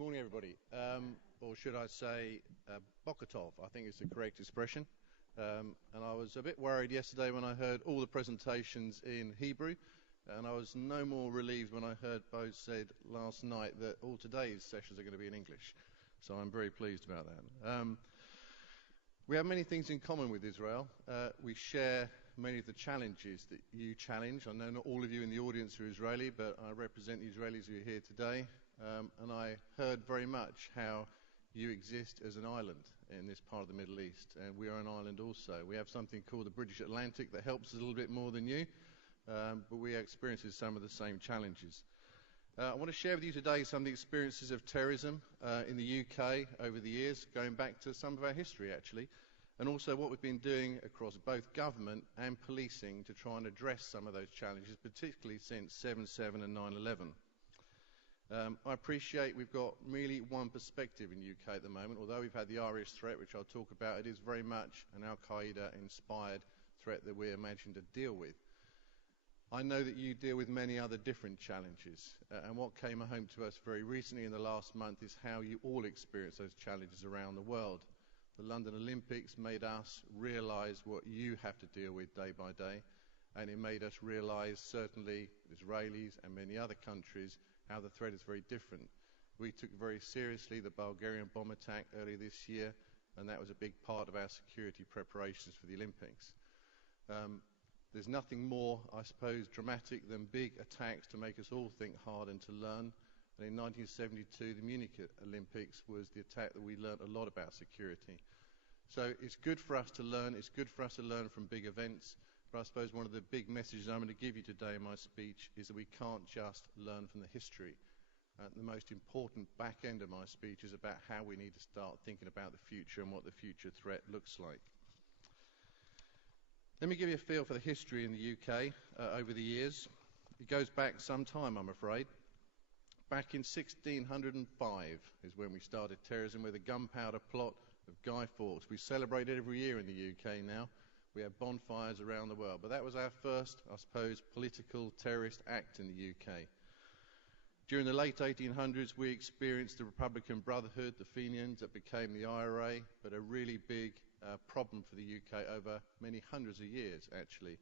morning, everybody. Or should I say, Bokatov, I think is the correct expression. And I was a bit worried yesterday when I heard all the presentations in Hebrew, and I was no more relieved when I heard Bo said last night that all today's sessions are going to be in English. So I'm very pleased about that. We have many things in common with Israel. We share many of the challenges that you challenge. I know not all of you in the audience are Israeli, but I represent the Israelis who are here today. And I heard very much how you exist as an island in this part of the Middle East. And we are an island also. We have something called the British Atlantic that helps us a little bit more than you. But we experience some of the same challenges. I want to share with you today some of the experiences of terrorism in the UK over the years, going back to some of our history actually, and also what we've been doing across both government and policing to try and address some of those challenges, particularly since 7/7 and 9/11. I appreciate we've got really one perspective in the UK at the moment. Although we've had the Irish threat, which I'll talk about, it is very much an Al-Qaeda-inspired threat that we're imagining to deal with. I know that you deal with many other different challenges, and what came home to us very recently in the last month is how you all experience those challenges around the world. The London Olympics made us realise what you have to deal with day by day, and it made us realise, certainly Israelis and many other countries, how the threat is very different. We took very seriously the Bulgarian bomb attack earlier this year, and that was a big part of our security preparations for the Olympics. There's nothing more, I suppose, dramatic than big attacks to make us all think hard and to learn. And in 1972, the Munich Olympics was the attack that we learned a lot about security. So it's good for us to learn. It's good for us to learn from big events. But I suppose one of the big messages I'm going to give you today in my speech is that we can't just learn from the history. The most important back end of my speech is about how we need to start thinking about the future and what the future threat looks like. Let me give you a feel for the history in the UK over the years. It goes back some time, I'm afraid. Back in 1605 is when we started terrorism with a gunpowder plot of Guy Fawkes. We celebrate it every year in the UK now. We have bonfires around the world. But that was our first, I suppose, political terrorist act in the UK. During the late 1800s, we experienced the Republican Brotherhood, the Fenians, that became the IRA, but a really big problem for the UK over many hundreds of years, actually.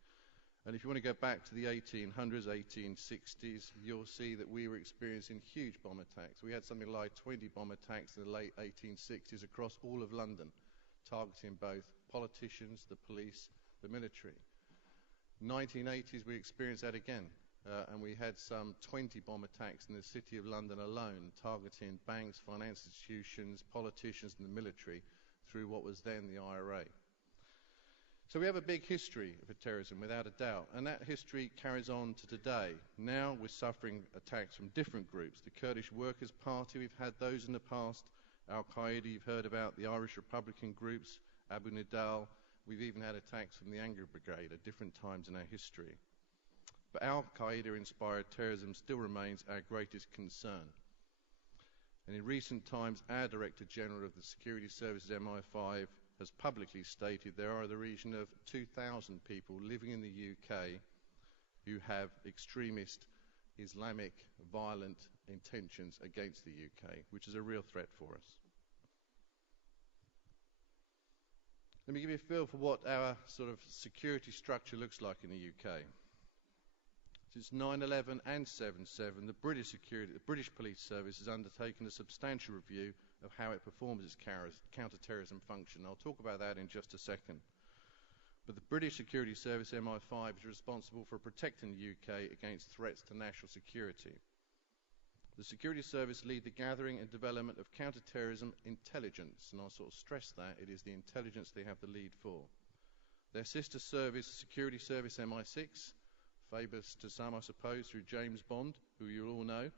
And if you want to go back to the 1800s, 1860s, you'll see that we were experiencing huge bomb attacks. We had something like 20 bomb attacks in the late 1860s across all of London, targeting both politicians, the police, the military. 1980s, we experienced that again, and we had some 20 bomb attacks in the City of London alone, targeting banks, finance institutions, politicians, and the military through what was then the IRA. So we have a big history for terrorism, without a doubt, and that history carries on to today. Now we're suffering attacks from different groups. The Kurdish Workers' Party, we've had those in the past. Al-Qaeda, you've heard about the Irish Republican groups, Abu Nidal. We've even had attacks from the Angry Brigade at different times in our history. But Al-Qaeda-inspired terrorism still remains our greatest concern. And in recent times, our Director General of the Security Services, MI5, has publicly stated there are the region of 2,000 people living in the UK who have extremist, Islamic, violent intentions against the UK, which is a real threat for us. Let me give you a feel for what our sort of security structure looks like in the UK. Since 9/11 and 7/7, the British Police Service has undertaken a substantial review of how it performs its counter-terrorism function. I'll talk about that in just a second. But the British Security Service, MI5, is responsible for protecting the UK against threats to national security. The Security Service lead the gathering and development of counter-terrorism intelligence, and I'll sort of stress that, it is the intelligence they have the lead for. Their sister service, Security Service MI6, famous to some, I suppose, through James Bond, who you all know,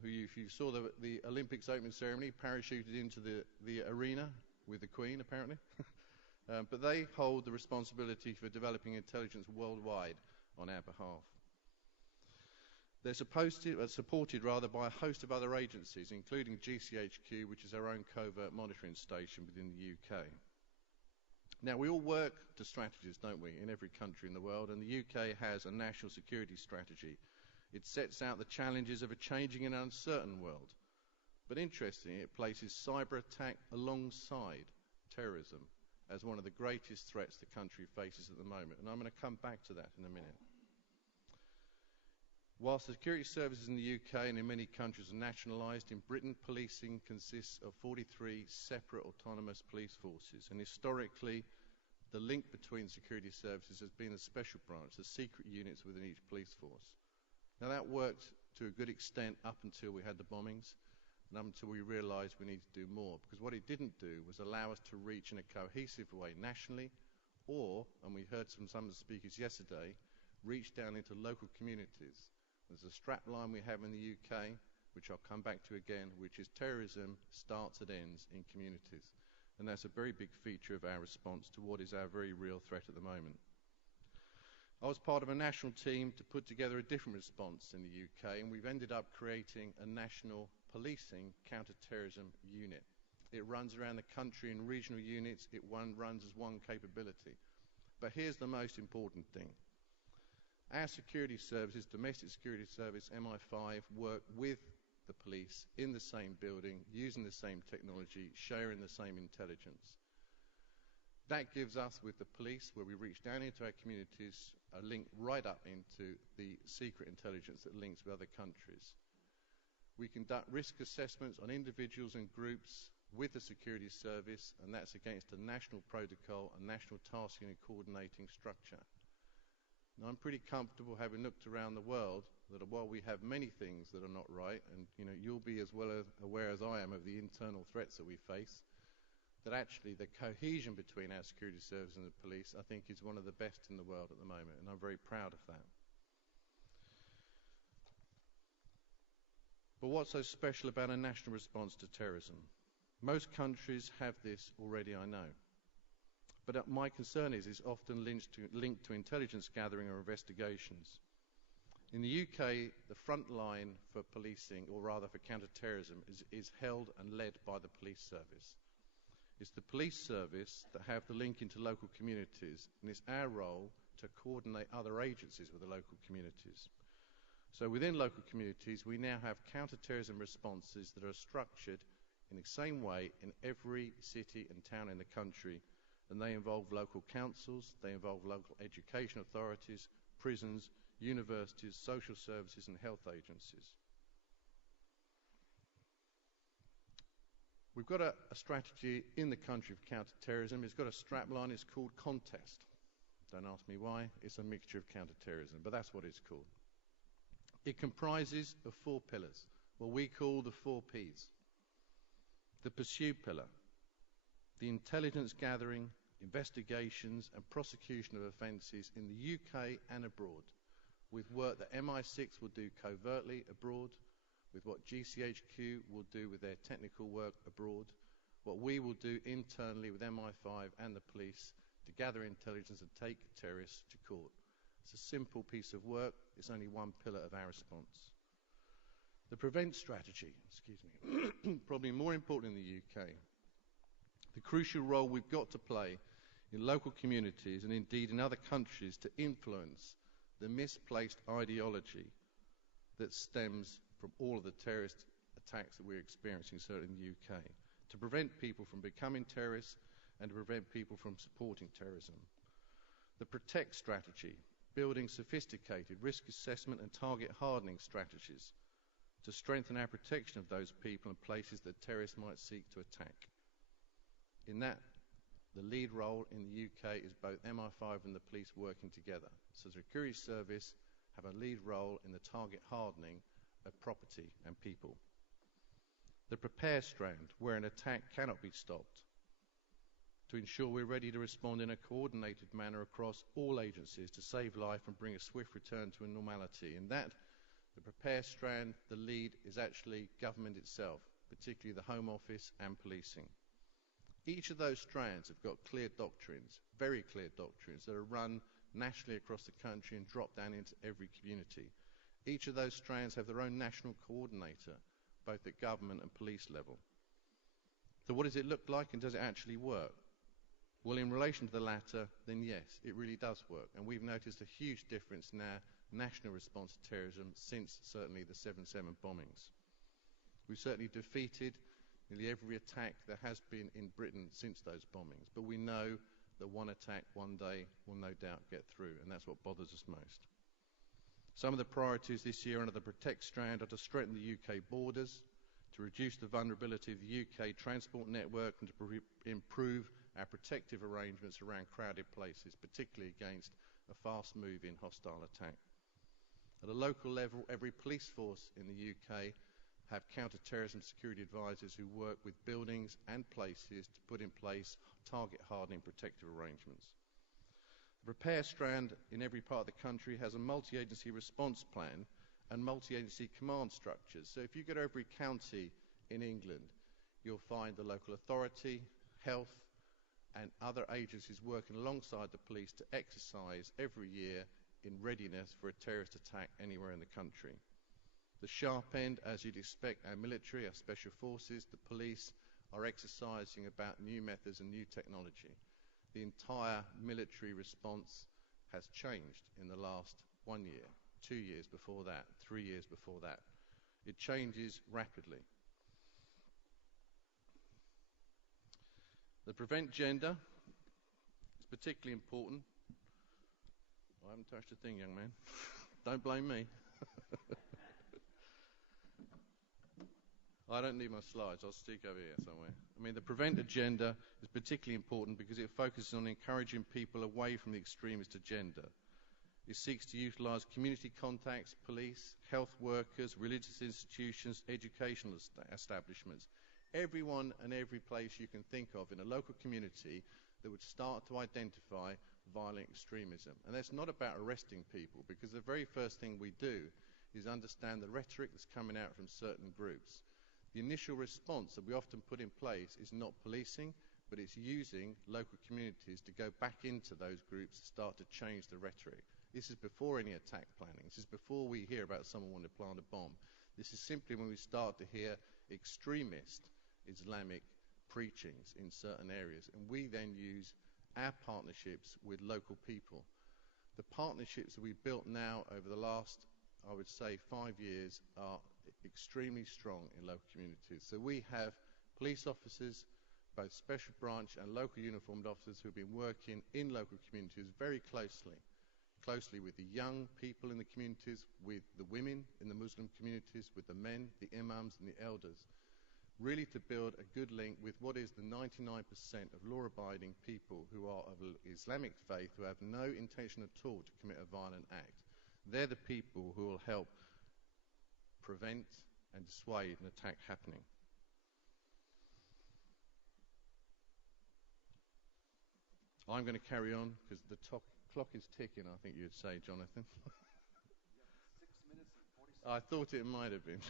who, if you saw the Olympics opening ceremony, parachuted into the arena with the Queen, apparently. But they hold the responsibility for developing intelligence worldwide on our behalf. They're supported by a host of other agencies, including GCHQ, which is our own covert monitoring station within the UK. Now, we all work to strategies, don't we, in every country in the world, and the UK has a national security strategy. It sets out the challenges of a changing and uncertain world. But interestingly, it places cyber attack alongside terrorism as one of the greatest threats the country faces at the moment. And I'm going to come back to that in a minute. Whilst the security services in the UK and in many countries are nationalised, in Britain policing consists of 43 separate autonomous police forces, and historically the link between security services has been the special branch, the secret units within each police force. Now that worked to a good extent up until we had the bombings and up until we realised we need to do more, because what it didn't do was allow us to reach in a cohesive way nationally, or, and we heard from some of the speakers yesterday, reach down into local communities. There's a strapline we have in the UK, which I'll come back to again, which is terrorism starts and ends in communities. And that's a very big feature of our response to what is our very real threat at the moment. I was part of a national team to put together a different response in the UK, and we've ended up creating a national policing counter-terrorism unit. It runs around the country in regional units. It runs as one capability. But here's the most important thing. Our security services, domestic security service, MI5, work with the police in the same building, using the same technology, sharing the same intelligence. That gives us, with the police, where we reach down into our communities, a link right up into the secret intelligence that links with other countries. We conduct risk assessments on individuals and groups with the security service, and that's against a national protocol, a national tasking and coordinating structure. Now, I'm pretty comfortable, having looked around the world, that while we have many things that are not right, and you'll be as well aware as I am of the internal threats that we face, that actually the cohesion between our security service and the police, I think, is one of the best in the world at the moment, and I'm very proud of that. But what's so special about a national response to terrorism? Most countries have this already, I know. But my concern is it's often linked to intelligence gathering or investigations. In the UK, the front line for policing, or rather for counter-terrorism, is held and led by the police service. It's the police service that have the link into local communities, and it's our role to coordinate other agencies with the local communities. So within local communities, we now have counter-terrorism responses that are structured in the same way in every city and town in the country, and they involve local councils, they involve local education authorities, prisons, universities, social services and health agencies. We've got a strategy in the country for counter-terrorism. It's got a strapline, it's called Contest. Don't ask me why, it's a mixture of counter-terrorism, but that's what it's called. It comprises of 4 pillars, what we call the 4 Ps. The pursue pillar, the intelligence gathering, investigations and prosecution of offences in the UK and abroad, with work that MI6 will do covertly abroad, with what GCHQ will do with their technical work abroad, what we will do internally with MI5 and the police to gather intelligence and take terrorists to court. It's a simple piece of work. It's only one pillar of our response. The prevent strategy, probably more important in the UK. The crucial role we've got to play in local communities and indeed in other countries to influence the misplaced ideology that stems from all of the terrorist attacks that we're experiencing, certainly in the UK, to prevent people from becoming terrorists and to prevent people from supporting terrorism. The protect strategy, building sophisticated risk assessment and target hardening strategies to strengthen our protection of those people and places that terrorists might seek to attack. In that, the lead role in the UK is both MI5 and the police working together. So the security service have a lead role in the target hardening of property and people. The prepare strand, where an attack cannot be stopped, to ensure we're ready to respond in a coordinated manner across all agencies to save life and bring a swift return to a normality. In that, the prepare strand, the lead is actually government itself, particularly the Home Office and policing. Each of those strands have got clear doctrines, very clear doctrines, that are run nationally across the country and drop down into every community. Each of those strands have their own national coordinator, both at government and police level. So what does it look like, and does it actually work? Well, in relation to the latter, then yes, it really does work. And we've noticed a huge difference in our national response to terrorism since certainly the 7/7 bombings. We've certainly defeated nearly every attack there has been in Britain since those bombings, but we know that one attack one day will no doubt get through, and that's what bothers us most. Some of the priorities this year under the Protect strand are to strengthen the UK borders, to reduce the vulnerability of the UK transport network, and to improve our protective arrangements around crowded places, particularly against a fast-moving hostile attack. At a local level, every police force in the UK have counter-terrorism security advisors who work with buildings and places to put in place target hardening protective arrangements. The Repair strand in every part of the country has a multi-agency response plan and multi-agency command structures. So if you go to every county in England, you'll find the local authority, health, and other agencies working alongside the police to exercise every year in readiness for a terrorist attack anywhere in the country. The sharp end, as you'd expect, our military, our special forces, the police are exercising about new methods and new technology. The entire military response has changed in the last 1 year, 2 years before that, 3 years before that. It changes rapidly. The Prevent Gender is particularly important. I haven't touched a thing, young man. Don't blame me. I don't need my slides. I'll stick over here somewhere. I mean, the Prevent agenda is particularly important because it focuses on encouraging people away from the extremist agenda. It seeks to utilise community contacts, police, health workers, religious institutions, educational establishments, everyone and every place you can think of in a local community that would start to identify violent extremism. And that's not about arresting people, because the very first thing we do is understand the rhetoric that's coming out from certain groups. The initial response that we often put in place is not policing, but it's using local communities to go back into those groups to start to change the rhetoric. This is before any attack planning. This is before we hear about someone wanting to plant a bomb. This is simply when we start to hear extremist Islamic preachings in certain areas, and we then use our partnerships with local people. The partnerships that we've built now over the last, I would say, 5 years are extremely strong in local communities. So we have police officers, both special branch and local uniformed officers, who have been working in local communities very closely with the young people in the communities, with the women in the Muslim communities, with the men, the imams and the elders, really to build a good link with what is the 99% of law-abiding people who are of Islamic faith, who have no intention at all to commit a violent act. They're the people who will help prevent and dissuade an attack happening. I'm going to carry on because the clock is ticking, I think you'd say, Jonathan. 6 minutes and 40 seconds. I thought it might have been.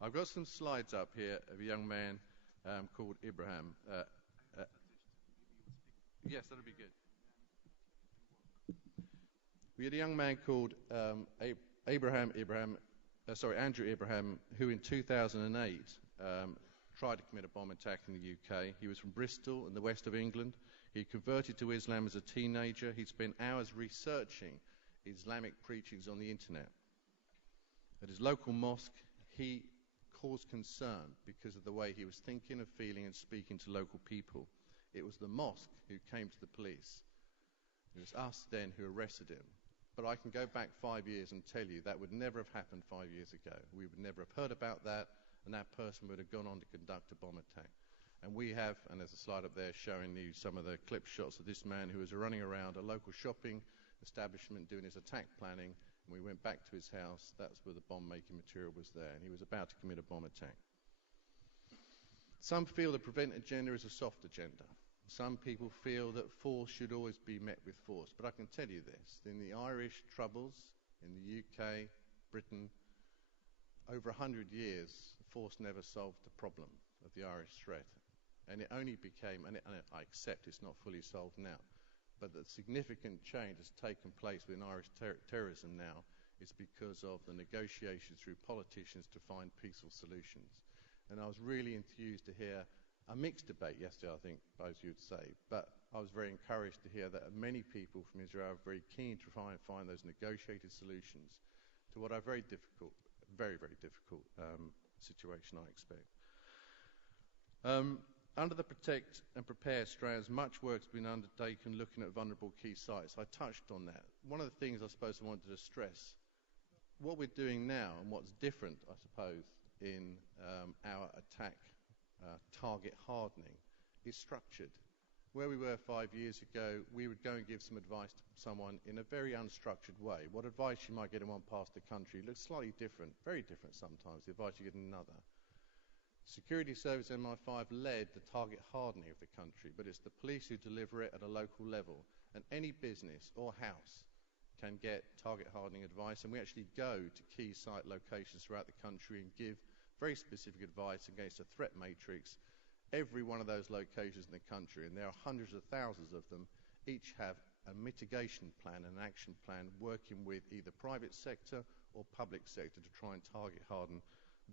I've got some slides up here of a young man called Ibrahim. Yes, that'll be good. We had a young man called Andrew Ibrahim, who in 2008 tried to commit a bomb attack in the UK. He was from Bristol in the west of England. He converted to Islam as a teenager. He spent hours researching Islamic preachings on the internet. At his local mosque, he caused concern because of the way he was thinking and feeling and speaking to local people. It was the mosque who came to the police. It was us then who arrested him. But I can go back 5 years and tell you that would never have happened 5 years ago. We would never have heard about that, and that person would have gone on to conduct a bomb attack. And we have, and there's a slide up there showing you some of the clip shots of this man who was running around a local shopping establishment doing his attack planning. And we went back to his house. That's where the bomb-making material was there, and he was about to commit a bomb attack. Some feel the Prevent agenda is a soft agenda. Some people feel that force should always be met with force. But I can tell you this, in the Irish Troubles, in the UK, Britain, over 100 years, force never solved the problem of the Irish threat. And it only became, and I accept it's not fully solved now, but the significant change has taken place within Irish terrorism now is because of the negotiations through politicians to find peaceful solutions. And I was really enthused to hear a mixed debate yesterday, I think both you'd say, but I was very encouraged to hear that many people from Israel are very keen to try and find those negotiated solutions to what are very, very difficult situation, I expect. Under the Protect and Prepare strands, much work's been undertaken looking at vulnerable key sites. I touched on that. One of the things I suppose I wanted to stress, what we're doing now and what's different, I suppose, in our attack target hardening is structured. Where we were 5 years ago, we would go and give some advice to someone in a very unstructured way. What advice you might get in one part of the country looks slightly different, very different sometimes, the advice you get in another. Security Service MI5 led the target hardening of the country, but it's the police who deliver it at a local level. And any business or house can get target hardening advice, and we actually go to key site locations throughout the country and give very specific advice against a threat matrix. Every one of those locations in the country, and there are hundreds of thousands of them, each have a mitigation plan, an action plan, working with either private sector or public sector to try and target harden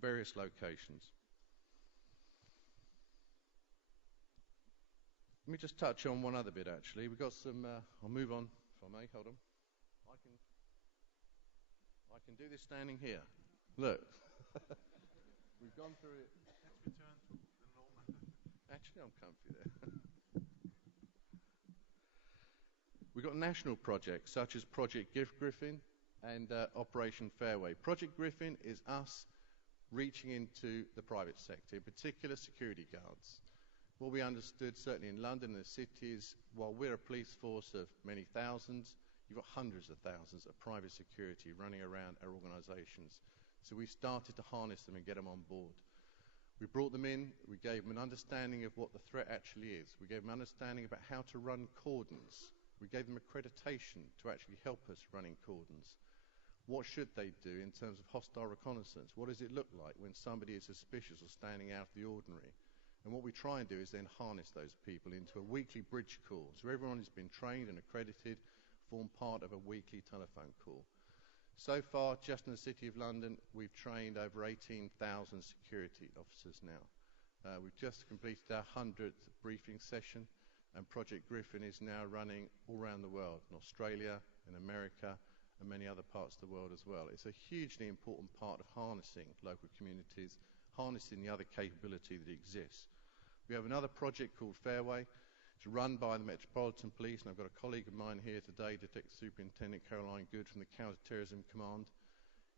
various locations. Let me just touch on one other bit, actually. We've got some, I'll move on, if I may, hold on. I can do this standing here. Look. We've gone through it. Let's return to the normal. Actually, I'm comfy there. We've got national projects such as Project Griffin and Operation Fairway. Project Griffin is us reaching into the private sector, in particular security guards. What we understood, certainly in London and the cities, while we're a police force of many thousands, you've got hundreds of thousands of private security running around our organisations. So we started to harness them and get them on board. We brought them in, we gave them an understanding of what the threat actually is. We gave them an understanding about how to run cordons. We gave them accreditation to actually help us running cordons. What should they do in terms of hostile reconnaissance? What does it look like when somebody is suspicious or standing out of the ordinary? And what we try and do is then harness those people into a weekly bridge call. So everyone who's been trained and accredited form part of a weekly telephone call. So far, just in the City of London, we've trained over 18,000 security officers now. We've just completed our 100th briefing session, and Project Griffin is now running all around the world, in Australia, in America, and many other parts of the world as well. It's a hugely important part of harnessing local communities, harnessing the other capability that exists. We have another project called Fairway. It's run by the Metropolitan Police, and I've got a colleague of mine here today, Detective Superintendent Caroline Good from the Counter-Terrorism Command.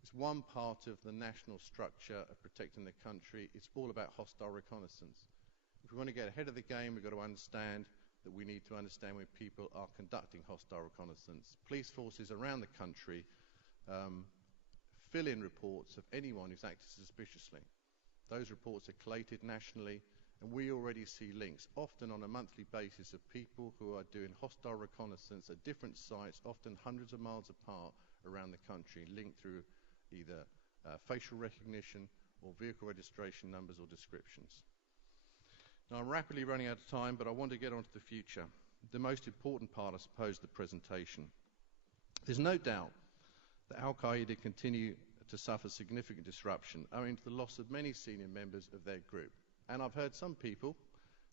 It's one part of the national structure of protecting the country. It's all about hostile reconnaissance. If we want to get ahead of the game, we've got to understand that we need to understand when people are conducting hostile reconnaissance. Police forces around the country fill in reports of anyone who's acted suspiciously. Those reports are collated nationally, and we already see links, often on a monthly basis, of people who are doing hostile reconnaissance at different sites, often hundreds of miles apart around the country, linked through either facial recognition or vehicle registration numbers or descriptions. Now, I'm rapidly running out of time, but I want to get on to the future. The most important part, I suppose, of the presentation. There's no doubt that Al-Qaeda continue to suffer significant disruption owing to the loss of many senior members of their group. And I've heard some people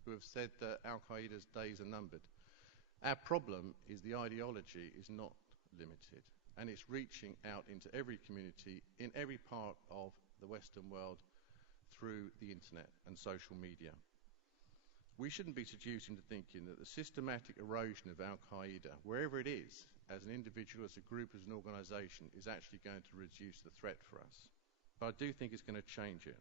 who have said that Al-Qaeda's days are numbered. Our problem is the ideology is not limited, and it's reaching out into every community in every part of the Western world through the internet and social media. We shouldn't be seduced into thinking that the systematic erosion of Al-Qaeda, wherever it is, as an individual, as a group, as an organisation, is actually going to reduce the threat for us. But I do think it's going to change it.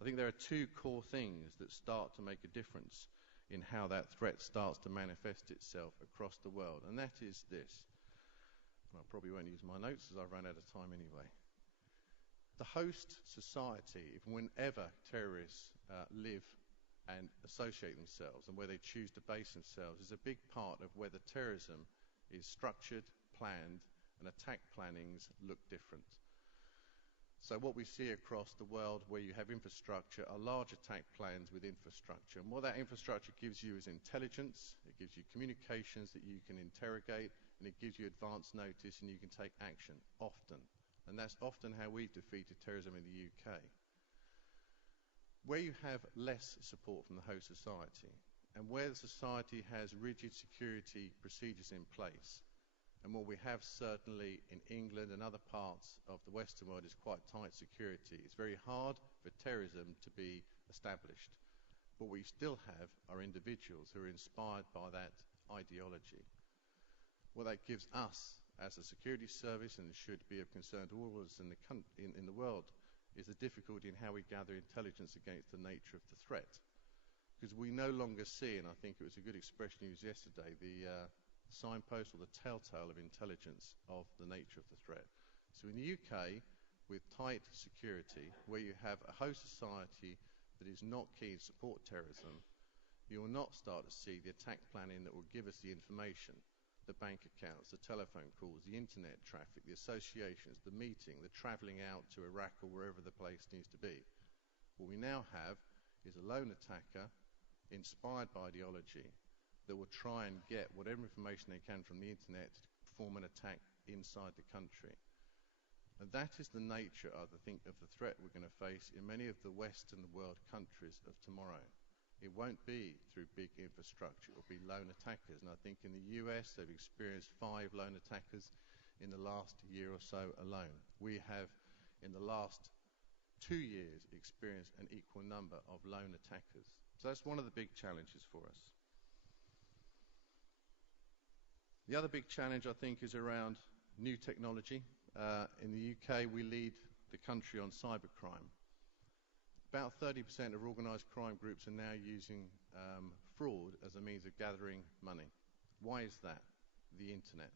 I think there are two core things that start to make a difference in how that threat starts to manifest itself across the world, and that is this. And I probably won't use my notes as I've run out of time anyway. The host society, if whenever terrorists live and associate themselves and where they choose to base themselves, is a big part of whether terrorism is structured, planned, and attack plannings look different. So what we see across the world where you have infrastructure are large attack plans with infrastructure. And what that infrastructure gives you is intelligence, it gives you communications that you can interrogate, and it gives you advance notice and you can take action, often. And that's often how we've defeated terrorism in the UK. Where you have less support from the host society, and where the society has rigid security procedures in place, And what we have certainly in England and other parts of the Western world is quite tight security. It's very hard for terrorism to be established. But what we still have are individuals who are inspired by that ideology. What that gives us as a security service, and it should be of concern to all of us in the world, is the difficulty in how we gather intelligence against the nature of the threat. Because we no longer see, and I think it was a good expression used yesterday, the signpost or the telltale of intelligence of the nature of the threat. So in the UK, with tight security, where you have a host society that is not keen to support terrorism, you will not start to see the attack planning that will give us the information, the bank accounts, the telephone calls, the internet traffic, the associations, the meeting, the travelling out to Iraq or wherever the place needs to be. What we now have is a lone attacker inspired by ideology that will try and get whatever information they can from the internet to perform an attack inside the country. And that is the nature, I think, of the threat we're going to face in many of the Western world countries of tomorrow. It won't be through big infrastructure, it will be lone attackers. And I think in the US they've experienced 5 lone attackers in the last year or so alone. We have, in the last 2 years, experienced an equal number of lone attackers. So that's one of the big challenges for us. The other big challenge, I think, is around new technology. In the UK, we lead the country on cybercrime. About 30% of organised crime groups are now using fraud as a means of gathering money. Why is that? The internet.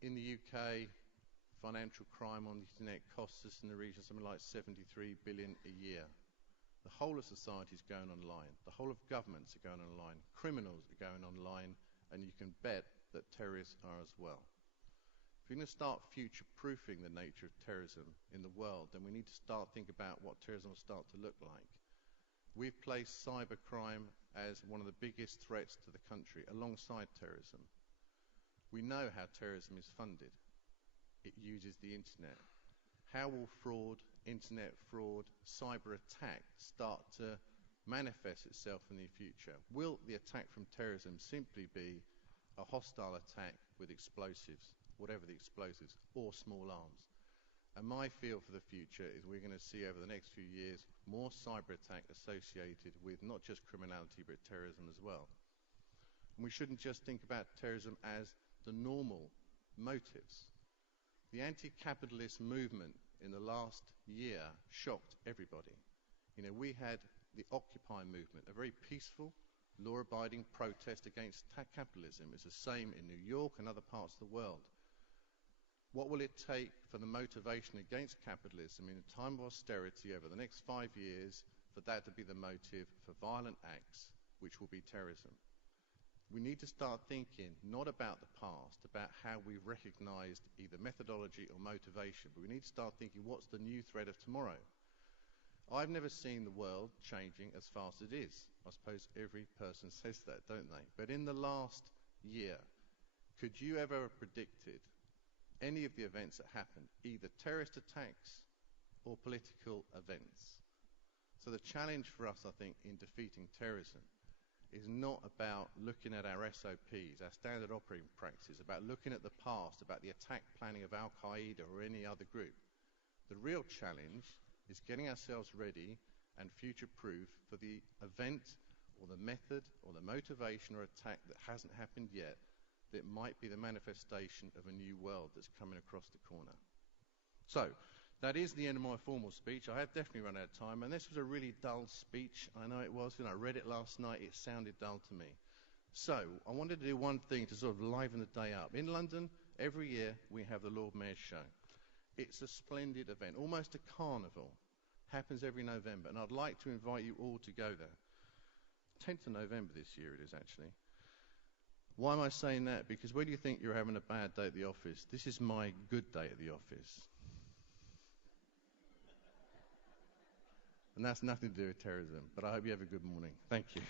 In the UK, financial crime on the internet costs us in the region of something like 73 billion a year. The whole of society is going online. The whole of governments are going online. Criminals are going online. And you can bet that terrorists are as well. If we're going to start future-proofing the nature of terrorism in the world, then we need to start thinking about what terrorism will start to look like. We've placed cybercrime as one of the biggest threats to the country, alongside terrorism. We know how terrorism is funded. It uses the internet. How will fraud, internet fraud, cyber attack start to manifest itself in the future? Will the attack from terrorism simply be a hostile attack with explosives, whatever the explosives, or small arms? And my feel for the future is we're going to see over the next few years more cyber attack associated with not just criminality but terrorism as well. And we shouldn't just think about terrorism as the normal motives. The anti-capitalist movement in the last year shocked everybody. You know, we had the Occupy movement, a very peaceful, law-abiding protest against capitalism. It's the same in New York and other parts of the world. What will it take for the motivation against capitalism in a time of austerity over the next 5 years for that to be the motive for violent acts, which will be terrorism? We need to start thinking not about the past, about how we've recognized either methodology or motivation, but we need to start thinking what's the new threat of tomorrow. I've never seen the world changing as fast as it is. I suppose every person says that, don't they? But in the last year, could you ever have predicted any of the events that happened, either terrorist attacks or political events? So the challenge for us, I think, in defeating terrorism is not about looking at our SOPs, our standard operating practices, about looking at the past, about the attack planning of Al-Qaeda or any other group. The real challenge is getting ourselves ready and future-proof for the event or the method or the motivation or attack that hasn't happened yet that might be the manifestation of a new world that's coming across the corner. So, that is the end of my formal speech. I have definitely run out of time, and this was a really dull speech. I know it was. When I read it last night, it sounded dull to me. So, I wanted to do one thing to sort of liven the day up. In London, every year, we have the Lord Mayor's Show. It's a splendid event, almost a carnival. Happens every November, and I'd like to invite you all to go there. 10th of November this year it is, actually. Why am I saying that? Because when you think you're having a bad day at the office, this is my good day at the office. And that's nothing to do with terrorism, but I hope you have a good morning. Thank you.